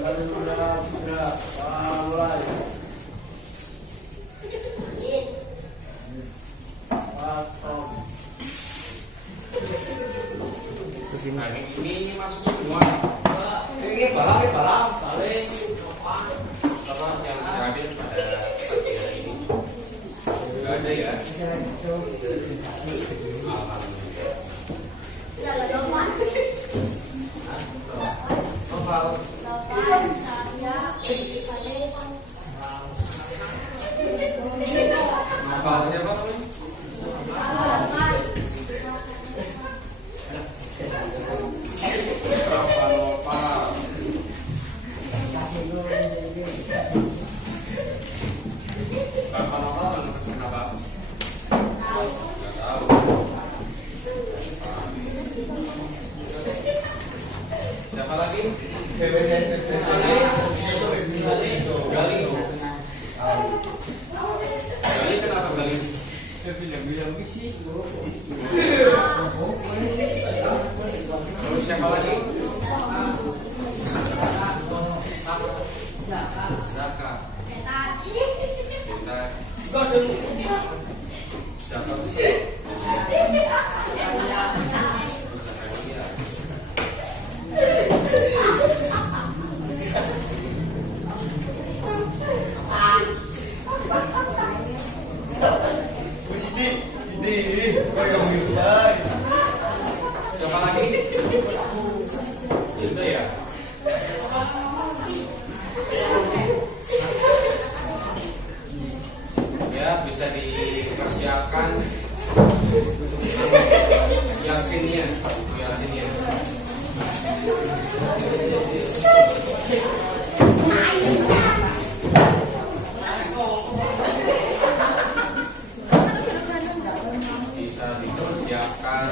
Nah, ini masuk semua. Ini balang balik. Apa yang diambil pada bagian ini? Enggak ada ya? Alhamdulillah. Siapa namanya? Siapa lagi? Gali kenapa gali? Terus siapa lagi? Zaka. Siapa tuh sih? Siapa lagi? Itu ya. Ya bisa dipersiapkan Yasinnya. Bisa dipersiapkan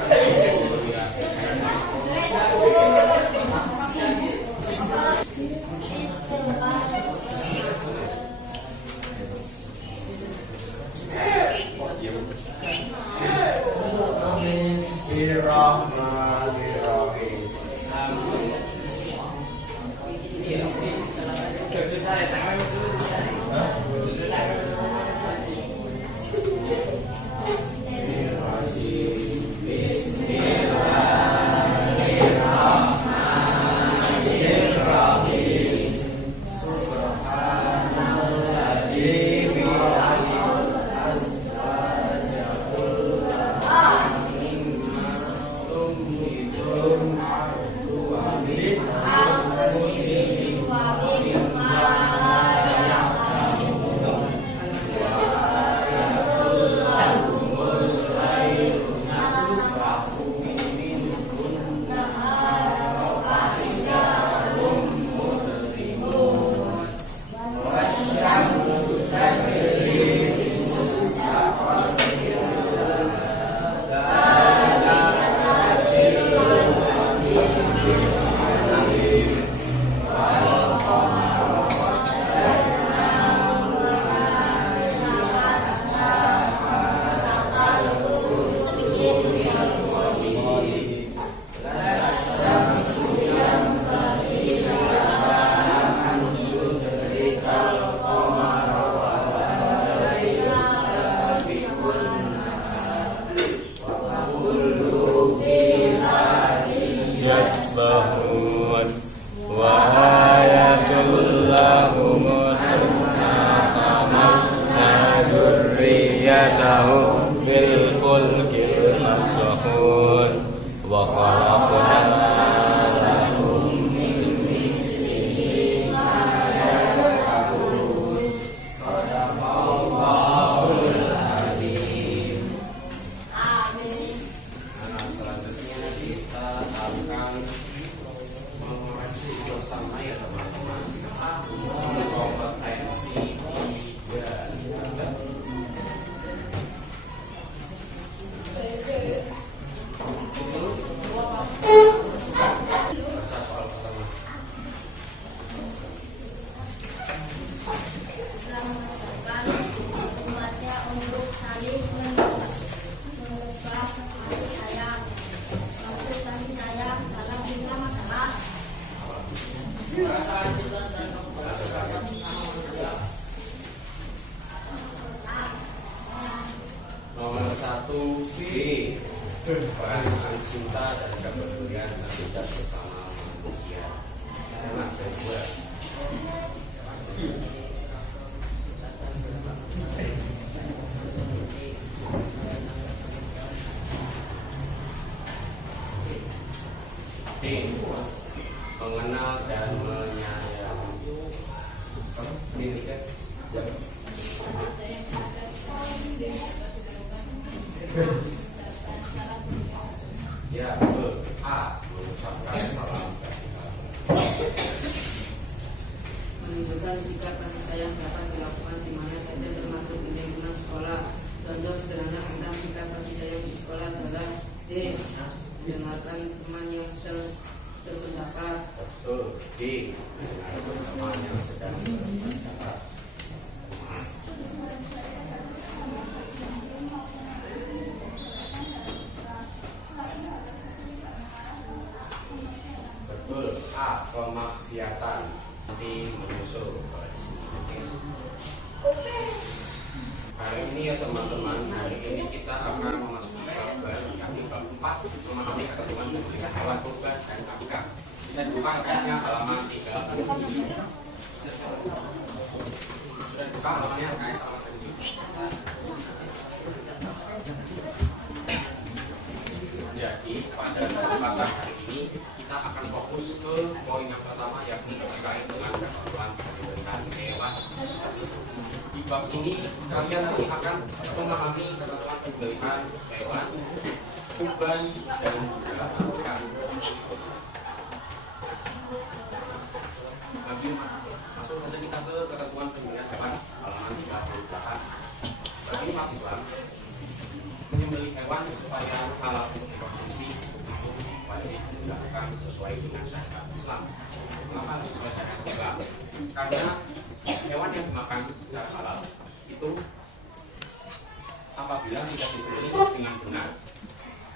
Sama ya teman-teman, kompetensi 3. Rasa Nomor 1 B, perasaan cinta dan kepedulian terhadap sesama manusia. Mas kedua. D, mengenal dan menyayangi. Ya, betul. A, mengucapkan salam. Menunjukkan sikap kasih sayang dapat dilakukan di mana saja termasuk di lingkungan sekolah. Contoh sederhana tentang sikap kasih sayang di sekolah adalah D, mendengarkan teman yang sedang berpendapat. Betul. D, mendengarkan teman yang sedang berpendapat. Betul. A, pemaksiatan. Nanti menyusul hari ini ya teman-teman, hari ini kita akan memasuki bab baru, yakni bab 4, memahami ketentuan pemilihan hewan kurban dan akikah. Bisa dibuka UKS-nya halaman 37. Sudah dibuka halamannya UKS halaman 37. Jadi pada kesempatan hari ini kita akan fokus ke poin yang pertama, yakni terkait dengan ketentuan pemilihan hewan. Di bab ini kalian nanti akan memahami ketentuan pemilihan hewan, kurban dan juga akikah. Masuk saja kita ke ketentuan pemilihan hewan halaman 38. Bagi umat Islam, menyembelih hewan supaya halal untuk dikonsumsi itu wajib dilakukan sesuai dengan syariat Islam. Mengapa harus sesuai syariat Islam? Karena hewan yang dimakan secara halal itu apabila tidak disembelih dengan benar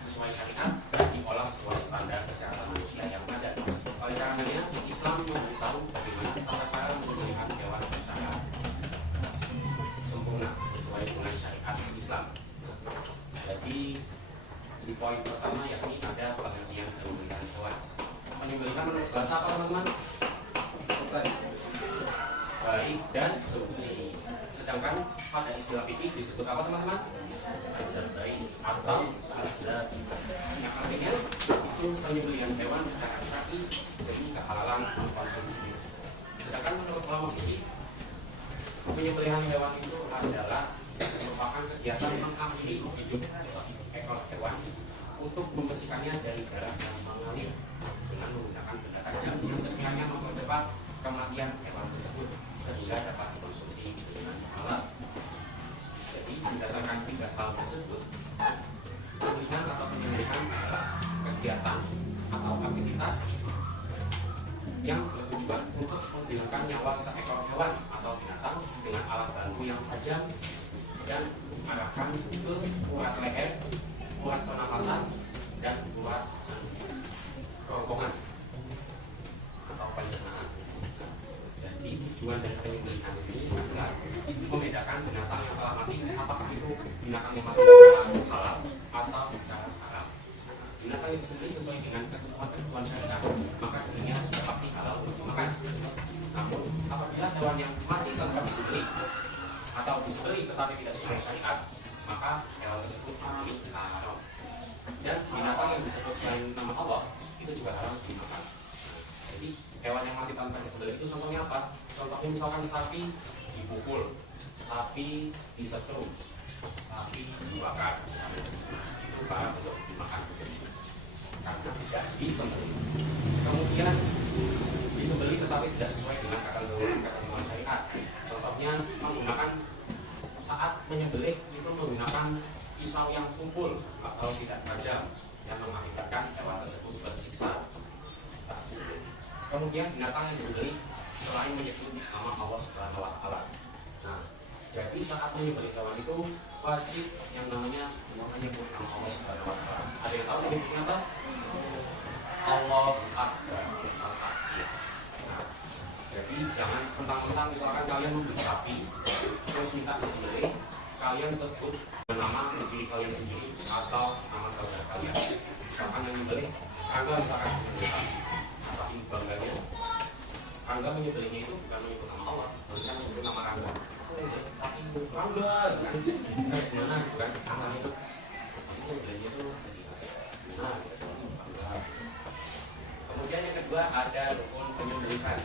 sesuai syariat dan diolah sesuai standar kesehatan manusia yang ada. Oleh karenanya Islam memberitahu bagaimana tata cara menyembelihkan hewan secara sempurna sesuai dengan syariat Islam. Jadi di poin pertama yakni ada pengertian penyembelihan hewan. Penyembelihan menurut bahasa apa teman-teman? Baik dan suci. Sedangkan pada istilah fikih disebut apa teman-teman? Azzabaih atau azzabi. Yang artinya itu penyembelihan hewan secara syar'i demi kehalalan mengkonsumsi. Sedangkan menurut ulama fikih, penyembelihan hewan itu adalah merupakan kegiatan mengakhiri hidup ekor hewan untuk membersihkannya dari darah yang mengalir dengan menggunakan benda tajam yang sekiranya mempercepat kematian hewan tersebut sehingga dapat dikonsumsi dengan halal. Jadi berdasarkan 3 hal tersebut, sembelihan atau penyembelihan adalah kegiatan atau aktivitas yang bertujuan untuk menghilangkan nyawa seekor hewan atau binatang dengan alat bantu yang tajam dan mengarahkan ke urat leher, urat pernapasan, dan urat kerongkongan atau pencernaan. Jadi tujuan dari penyembelihan ini adalah membedakan binatang yang telah mati apakah itu binatang yang mati secara halal atau secara haram. Binatang yang disembelih sesuai dengan ketentuan syariat maka dirinya sudah pasti halal untuk dimakan. Namun apabila hewan yang mati tanpa disembelih atau disembelih tetapi tidak sesuai syariat, maka hewan tersebut ini haram. Dan binatang yang disebut selain nama Allah itu juga haram dimakan. Jadi hewan yang mati tanpa disembelih itu contohnya apa? Contohnya misalkan sapi dipukul, sapi disetrum, sapi dibakar, itu haram untuk dimakan karena tidak disembelih. Kemudian disembelih tetapi tidak sesuai dengan ketentuan syariat. Contohnya menggunakan saat menyembelih itu menggunakan pisau yang tumpul atau tidak tajam yang mengakibatkan hewan tersebut bersiksa. Kemudian binatang yang disembelih selain menyebut nama Allah Subhanahu wa Ta'ala. Nah, jadi saat menyembelih hewan itu wajib yang namanya menyebut nama Allah Subhanahu wa Ta'ala. Ada yang tahu menyebutnya apa? Allah Akbar. Nah, jadi Jadi jangan mentang-mentang misalkan kalian membeli sapi terus minta disembelih, kalian sebut nama diri kalian sendiri atau nama saudara kalian. Misalkan yang menyembelih Angga, misalkan menyembelih sapi, saking bangganya Angga menyembelihnya itu bukan menyebut nama Allah, melainkan menyebut nama Angga. Sapi Angga, kan gimana, bukan asalnya itu menyembelihnya itu nah, Angga. Kemudian yang kedua ada rukun penyembelihan.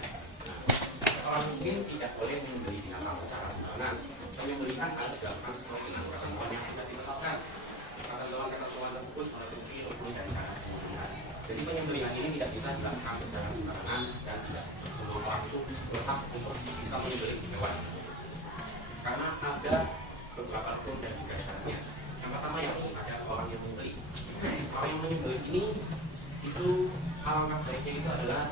Orang mungkin tidak boleh menyembelih binatang secara sembarangan. Penyembelihan harus dilakukan sesuai dengan ketentuan yang sudah ditetapkan. Ketentuan tersebut meliputi rukun dan cara penyembelihan. Jadi penyembelihan ini tidak bisa dilakukan secara sembarangan dan tidak semua orang itu berhak untuk bisa menyembelih hewan. Karena ada beberapa rukun dan juga syaratnya. Yang pertama yakni ada orang yang menyembelih. Orang yang menyembelih ini itu alangkah baiknya itu adalah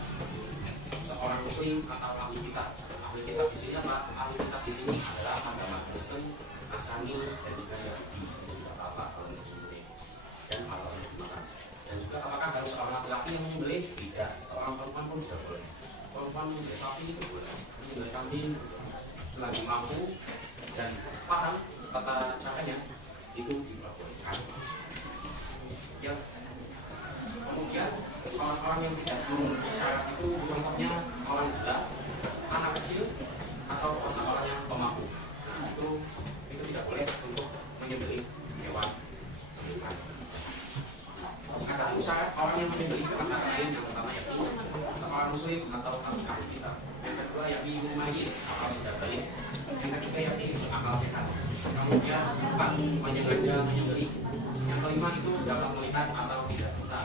seorang muslim atau ahli kitab. Ahli kitab di sini apa? Ahli kitab di sini adalah agama Kristen, Nasrani, dan juga Yahudi. Tidak apa-apa kalau menyembelih dan halal yang dimakan. Dan juga apakah harus seorang laki-laki yang menyembelih? Tidak. Seorang perempuan pun juga boleh. Perempuan menyembelih sapi itu boleh. Menyembelih kambing selagi mampu dan paham tata caranya itu diperbolehkan. Yang kemudian orang-orang yang tidak memenuhi syarat itu contohnya orang gila, anak kecil, atau orang yang pemabuk. Nah, itu tidak boleh untuk menyembelih hewan sembelihan. Ada syarat orang yang menyembelih itu antara lain yang pertama yakni seorang muslim atau ahli kitab. Yang kedua yakni mumayyiz atau sudah balik. Yang ketiga yakni akal sehat. Kemudian empat menyengaja menyembelih. Yang kelima itu dapat melihat atau tidak buta.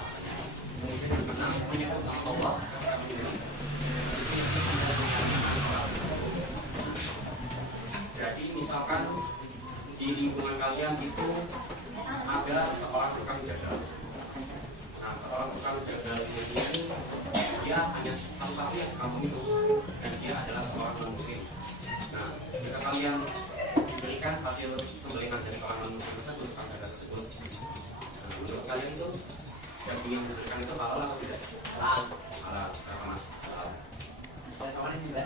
Kemudian yang keenam menyebut nama Allah ketika menyembelih. Jadi misalkan di lingkungan kalian itu ada seorang tukang jagal. Nah, seorang tukang jagal ini dia hanya satu-satunya di kampung itu dan dia adalah seorang non-muslim. Nah, jika kalian diberikan hasil sembelihan dari orang non-muslim tersebut, tukang jagal tersebut, nah, menurut kalian itu daging yang diberikan itu halal atau tidak? Halal. Halal. Kenapa mas? Halal. Saya sama ini juga.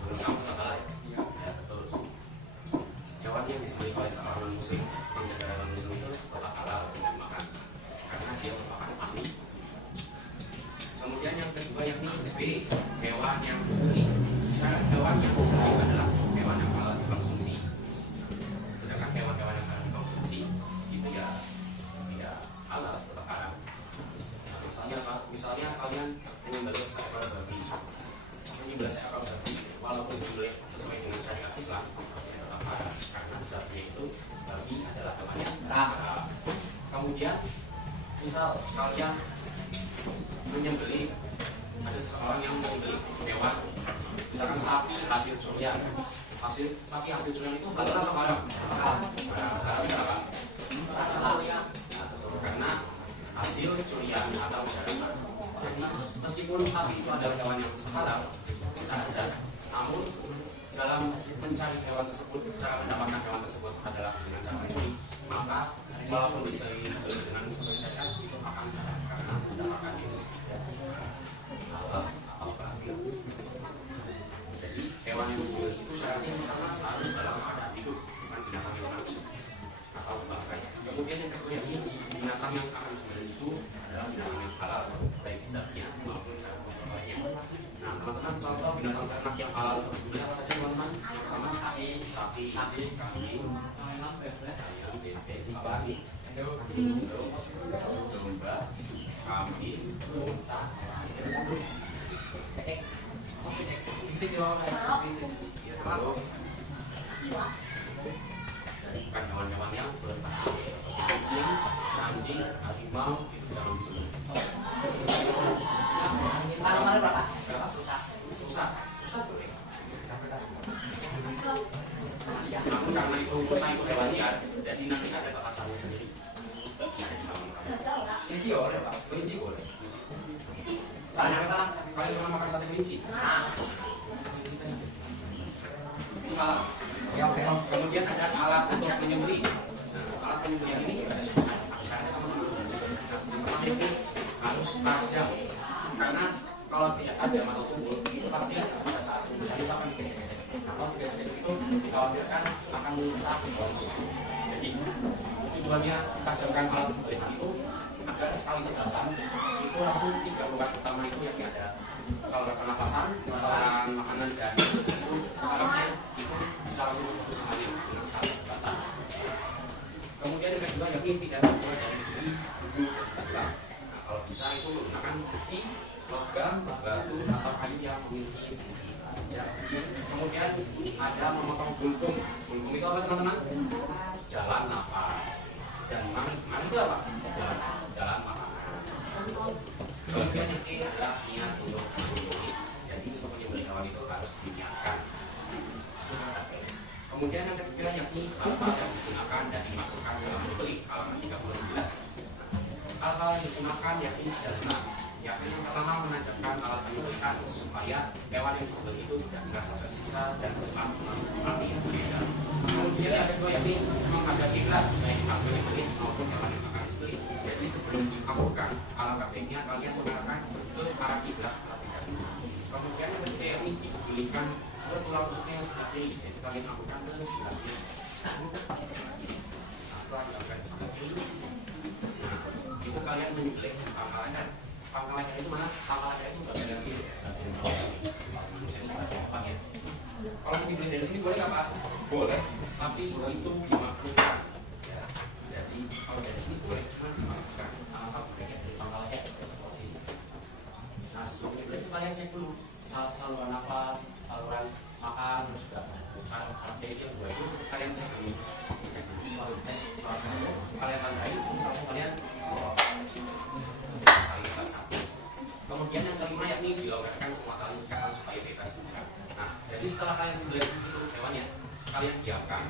Menurut kamu tak halal ya? Ya betul. Hewan yang disembelih oleh seorang muslim, penjaga non-muslim itu tetap halal untuk dimakan karena dia merupakan ahli. Kemudian yang kedua yakni B, hewan yang disembelih. Syarat hewan yang disembelih adalah hewan yang halal dikonsumsi. Sedangkan hewan-hewan yang halal dikonsumsi itu ya tidak halal, tetap haram. Misalnya apa? Misalnya kalian menyembelih seekor babi, walaupun disembelih sesuai dengan syariat Islam, tetap haram karena zatnya itu babi adalah hewan yang haram. Kemudian misal kalian menyembelih, ada seseorang yang menyembelih hewan, misalkan sapi hasil curian. Sapi hasil curian itu halal atau haram? Haramnya apa? Karena hasil curian atau jarumah. Jadi meskipun sapi itu adalah hewan yang halal, kita azab, namun dalam mencari hewan tersebut, cara mendapatkan hewan tersebut adalah dengan cara mencuri. Maka walaupun bisa disembelih dengan sesuai syariat itu akan haram karena mendapatkan itu tidak halal atau batil. Jadi hewan yang disembelih itu syaratnya pertama harus dalam keadaan hidup, bukan binatang yang mati atau bangkai. Kemudian yang kedua yakni binatang yang akan disembelih itu adalah binatang yang halal, baik zatnya maupun cara pembuatannya. Nah, teman-teman contoh binatang ternak yang halal untuk disembelih apa saja teman-teman? Yang pertama sapi, kambing, ayam, bebek, apa lagi? Domba, kambing, unta, bukan hewan-hewan yang berbahaya seperti kucing, anjing, harimau itu jangan disembelih. Malam-malam berapa? Rusak boleh. Namun karena itu rusak itu hewan liar, jadi nanti ada tata caranya sendiri. Kelinci boleh pak? Kelinci boleh. Banyak pak? Kalian pernah makan sate kelinci? Kemudian ada alat untuk menyembelih. Nah, alat penyembelihan ini juga ada syaratnya teman-teman. Pertama ini harus tajam, karena kalau tidak tajam atau tumpul itu pasti pada saat penyembelihan itu akan digesek-gesek. Nah, kalau digesek-gesek itu dikhawatirkan akan merusak bawang tersebut. Jadi tujuannya ditajamkan alat sembelihan itu agar sekali tegasan itu langsung 3 organ utama itu yang ada saluran pernapasan, saluran makanan, dan itu sarafnya itu bisa langsung terputus semuanya dengan sekali tegasan. Kemudian yang kedua yakni tidak terbuat dari biji, buku, dan logam. Nah, kalau bisa itu menggunakan besi, logam, batu, atau kayu yang memiliki sisi tajam. Kemudian ada memotong bulgum. Bulgum itu apa teman-teman? Jalan nafas. Dan mang itu apa? Jalan makanan. Kemudian yang E adalah niat untuk menyembelih. Jadi untuk menyembelih hewan itu harus diniatkan. Kemudian yang ketiga yakni hal-hal yang digunakan dan dimaklumkan dalam menyembelih, halaman 39. Hal-hal yang digunakan yakni adalah yakni yang pertama menajamkan alat penyembelihan supaya hewan yang disembelih itu tidak merasa tersiksa dan cepat mati yang meninggal. Kemudian yang kedua yakni menghadap kiblat baik sang penyembelih maupun hewan yang akan disembelih. Jadi sebelum dilakukan alangkah baiknya kalian mengarahkan ke arah kiblat atau tidak. Kemudian yang ketiga yakni dibelikan ke tulang rusuknya yang sebelah kiri. Jadi kalian lakukan ke sebelah kiri. Nah, setelah dilakukan ke sebelah kiri, nah itu kalian menyembelih pangkal leher. Pangkal leher itu mana? Pangkal leher itu bagian dari kiri, bagian bawah. Manusia itu bagian depannya. Kalau disembelih dari sini boleh nggak Pak? Boleh, tapi itu dimaklumkan. Ya. Jadi kalau dari sini boleh, cuma dimaklumkan. Alangkah baiknya dari pangkal leher ke sini. Nah sebelum menyembelih itu kalian cek dulu saluran nafas, saluran makan, terus juga saraf itu yang dua itu kalian cek dulu. Cek dulu, selalu cek, selalu kalian tandai, terus langsung kalian saling satu. Kemudian yang kelima yakni dilonggarkan semua tali ikatan supaya bebas buka. Nah, jadi setelah kalian sembelih itu hewannya, kalian diamkan,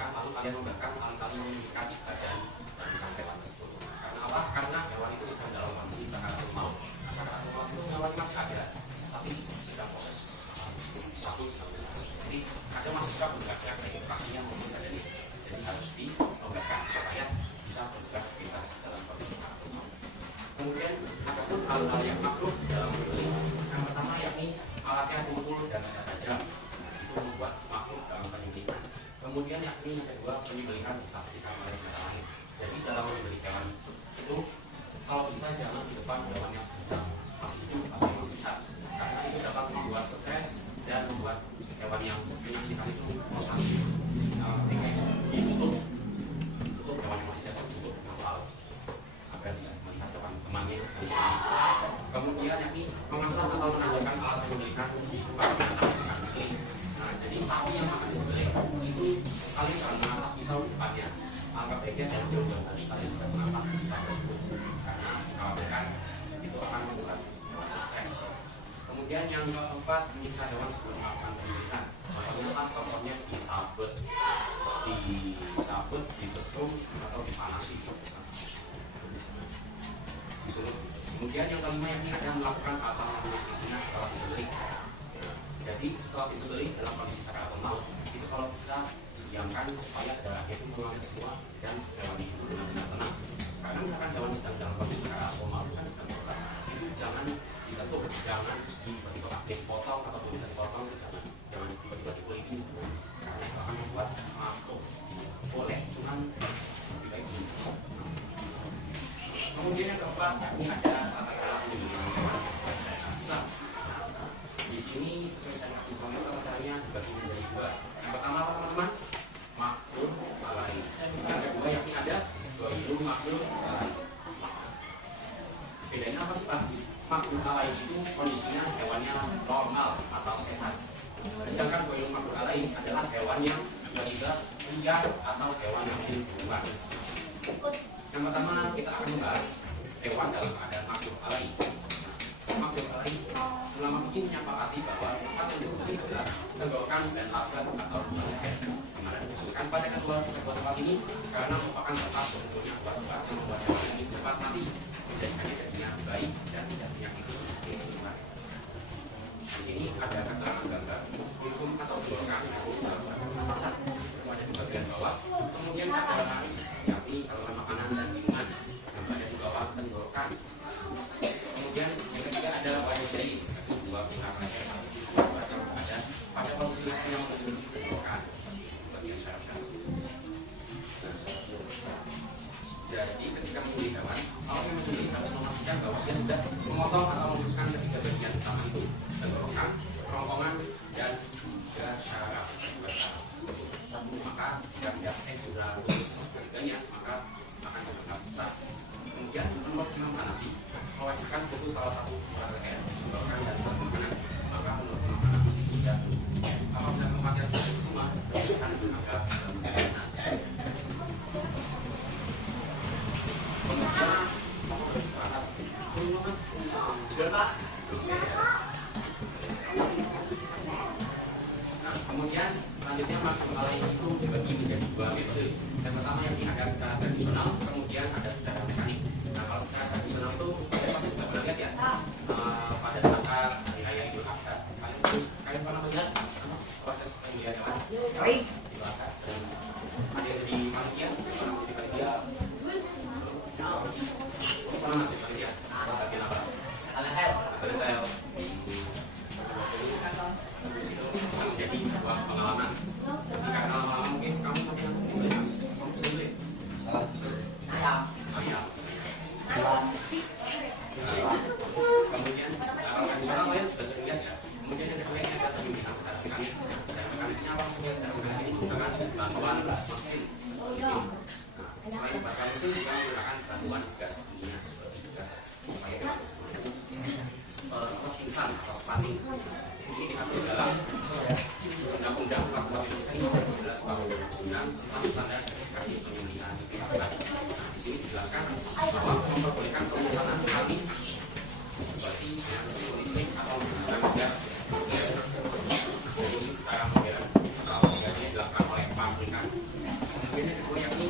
lalu kalian membakar tali-tali yang mengikat badan dari sang hewan tersebut. Karena apa? Karena hewan itu sedang dalam kondisi sakaratul maut. Nah, sakaratul maut itu hewan masih ada, tapi sedang proses satu. Jadi ada masih suka bergerak baik pastinya maupun badannya. Jadi harus dilonggarkan supaya bisa bergerak bebas dalam kondisi sakaratul maut. Kemudian ada pun hal-hal yang makruh dalam menyembelih. Yang pertama yakni alatnya tumpul dan tidak tajam, itu membuat makruh dalam penyembelihan. Kemudian yakni yang kedua penyembelihan disaksikan oleh negara lain. Jadi dalam menyembelih hewan itu kalau bisa jangan di depan hewan yang sedang masih hidup atau yang masih sehat, karena itu dapat membuat stres dan membuat hewan yang menyaksikan itu frustasi. Ketika itu ditutup hewan yang masih sehat, tutup dengan alat agar tidak melihat teman-temannya yang sedang disembelih. Kemudian yakni mengasah atau menandakan alat penyembelihan di depan yang akan disembelih. Nah, jadi sapi yang akan disembelih itu kalian akan mengasah pisau di depannya. Angka baiknya dari jauh-jauh hari kalian sudah mengasah pisau tersebut, karena dikhawatirkan itu akan membuat stres. Kemudian yang keempat, menyiksa hewan sebelum melakukan penyembelihan. Maka contohnya disabet, disetrum atau dipanasi, disulut. Kemudian yang kelima yakni ada melakukan hal-hal yang menyakitinya setelah disembelih. Jadi setelah disembelih dalam kondisi sakaratul maut itu kalau bisa didiamkan supaya darahnya itu mengalir semua dan hewan itu benar-benar tenang. Karena misalkan hewan sedang dalam kondisi sakaratul maut kan sedang bergerak, itu jangan disentuh, jangan tiba-tiba dipotong atau belum dipotong, jangan tiba-tiba dikuliti, karena itu akan membuat makruh. Boleh, cuman lebih baik dulu. Kemudian yang keempat yakni ada tata cara penyembelihan hewan sesuai syariat Islam. Di sini sesuai syariat Islam itu tata caranya dibagi menjadi dua. Yang pertama apa teman-teman? Makruh alai. Yang kedua yakni ada ghairu makruh alai. Bedanya apa sih Pak? Makruh alai itu kondisinya hewannya normal atau sehat. Sedangkan ghairu makruh alai adalah hewan yang tiba-tiba liar atau hewan hasil buruan. Yang pertama kita akan membahas hewan dalam keadaan makruh alai. Makruh alai ulama fikih menyepakati bahwa tempat yang disebut adalah tenggorokan dan labat atau leher. Dimana dikhususkan pada kedua tempat ini karena merupakan tempat berkumpulnya obat-obat yang membuat hewan ini cepat mati, menjadikannya jadinya baik dan tidak menyakiti lingkungan. Di sini ada keterangan gambar hukum atau tenggorokan yakni saluran pernapasan berada di bagian bawah. Kemudian ada yakni saluran makanan dan minuman yang berada di bawah tenggorokan. memotong atau memutuskan ketiga bagian utama itu, tenggorokan, kerongkongan, dan juga syaraf batang tersebut. Maka jika exudalus ketiganya maka akan dianggap sah. Kemudian menurut Imam Hanafi mewajibkan fokus salah satu urat leher, tenggorokan dan kerongkongan, maka menurut Imam Hanafi tidak. Apabila keempatnya sudah semua, akan dianggap sempurna. Nah, kemudian selanjutnya masalah itu dibagi menjadi dua metode. Yang pertama yang ada secara tradisional, kemudian ada secara mekanik. Nah, kalau secara tradisional itu pasti sudah pernah lihat ya, pada saat hari raya Idul Adha, kalian pernah melihat proses penyembelihan hewan? Idul Adha, ada yang jadi panitia, pernah menjadi panitia. Pernah masuk panitia? Bagian apa? Detail. Bisa menjadi sebuah pengalaman. Ketika lama-lama mungkin kamu nanti boleh mas, kamu bisa beli. Ayam. Kemudian kalau tradisional kalian sudah sering lihat ya. Kemudian yang kedua ini ada penyembuhan secara mekanik. Secara mekaniknya apa? Kemudian secara mekanik ini misalkan bantuan mesin. Selain bantuan mesin juga menggunakan bantuan gas kimia seperti gas supaya pingsan atau stunning. Ini diatur dalam Undang-Undang 44 tahun 2009 tentang standar sertifikasi penyembelihan binatang. Nah, di sini dijelaskan bahwa memperbolehkan pemesanan saling seperti dengan listrik atau menggunakan gas. Jadi ini secara modern atau biasanya dilakukan oleh pabrikan. Kemudian yang kedua yakni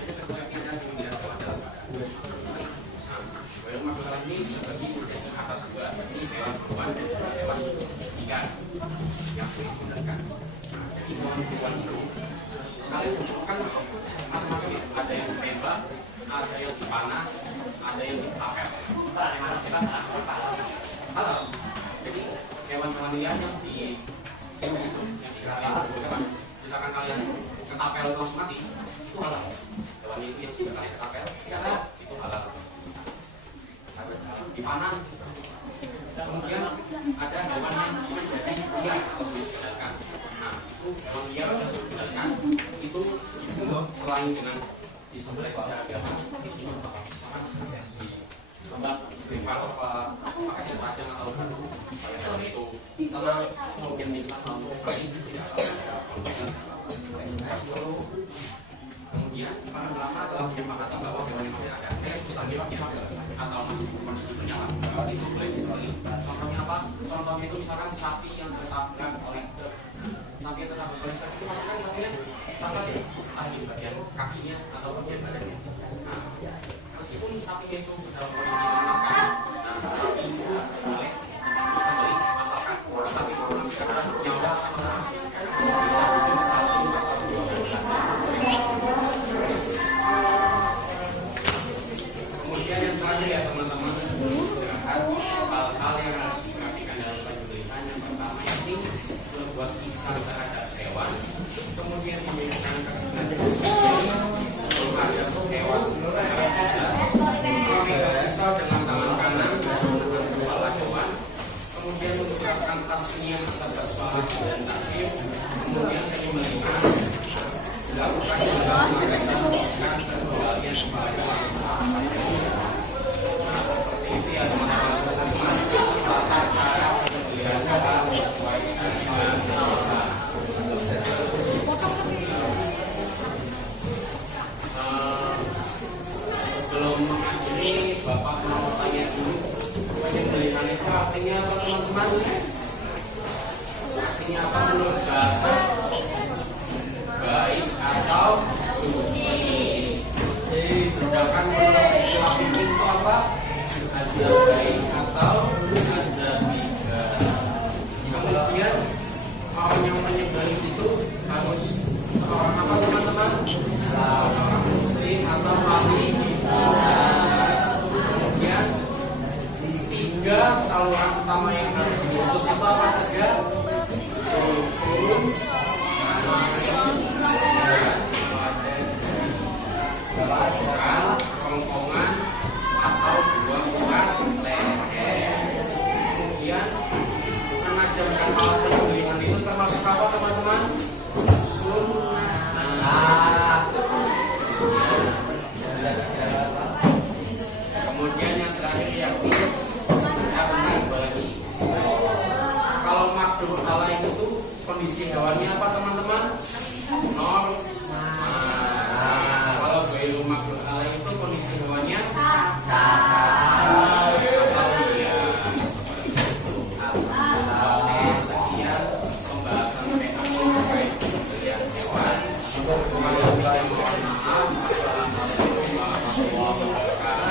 ada penyembelihan hewan dalam keadaan. Nah, masalah ini seperti menjadi atas dua, yakni hewan kurban dan hewan ikan yang digunakan. Nah, jadi hewan kurban itu kalian butuhkan macam-macam ya. Ada yang ditembak, ada yang dipanah, ada yang ditapel. Halal. Jadi hewan-hewan liar yang di yang dikalian, misalkan kalian ketapel langsung mati, itu halal. Hewan itu yang sudah kalian ketapel, itu halal. Dipanah. Kemudian ada hewan yang menjadi liar atau digunakan. Nah, itu hewan liar yang digunakan itu selain dengan disembelih secara biasa, itu sangat lembab privat pakai semacam atau batu supaya hewan itu tenang, kemudian bisa melakukan tidak kemudian para ulama telah menyepakati bahwa hewan yang masih ada mustahil atau masih kondisi bernyala itu boleh disembelih. Contohnya apa? Contohnya itu misalkan sapi yang tertabrak oleh truk. Sapi yang tertabrak oleh truk itu maksudnya sapinya cacat ya, entah di bagian kakinya atau bagian badannya. Nah, meskipun sapinya itu dalam kondisi mengenaskan, nah sapi itu boleh disembelih asalkan sapi itu masih ada nyawa atau bisa mungkin satu atau dua bulan. Kemudian yang terakhir ya teman-teman, sebelum istirahat, hal-hal yang harus diperhatikan dalam penyembelihan yang pertama yakni membuat ihsan terhadap hewan, kemudian membedakan kasihan jadi ada hewan pisau dengan tangan kanan menekan kepala hewan, kemudian mengucapkan tasmiyah atas paha dan kaki, kemudian penyembelihan dilakukan dengan menggunakan kembalian kepada seperti itu ya teman-teman. Tata cara penyembelihan hewan sesuai dengan sebelum mengakhiri, Bapak mau tanya dulu penyembelihan itu artinya apa teman-teman? Artinya apa menurut bahasa? Baik atau suci. Sedangkan menurut istilah fikih itu apa? Azab baik atau azab tiga. Kemudian orang yang menyembelih itu harus seorang apa teman-teman? Seorang muslim atau ahli ibadah. Kemudian tiga saluran utama yang harus diutus itu apa saja? Rukun, kerongkongan atau dua urat wabarakatuh.